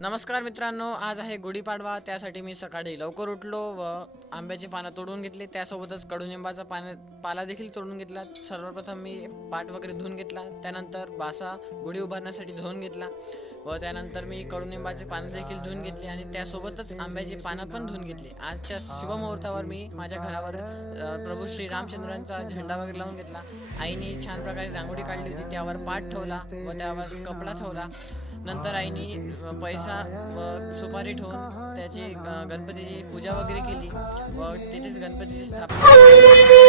नमस्कार मित्रांनो, आज आहे गुढीपाडवा. त्यासाठी मी सकाळी लवकर उठलो व आंब्याची पानं तोडून घेतली. त्यासोबतच कडुनिंबाचा पाला देखील तोडून घेतला. सर्वप्रथम मी पाट वगैरे धुवून घेतला. त्यानंतर बासा गुढी उभारण्यासाठी धुवून घेतला व त्यानंतर मी कडुनिंबाचे पानं देखील धुवून घेतली आणि त्यासोबतच आंब्याची पानं पण धुवून घेतली. आजच्या शुभमुहूर्तावर मी माझ्या घरावर प्रभू श्री रामचंद्रांचा झेंडा वगैरे लावून घेतला. आईने छान प्रकारे रांगोळी काढली होती, त्यावर पाट ठेवला व त्यावर कपडा ठेवला. नंतर आईने पैसा व सुपारी ठेवून त्याची गणपतीची पूजा वगैरे केली व तिथेच गणपतीची स्थापना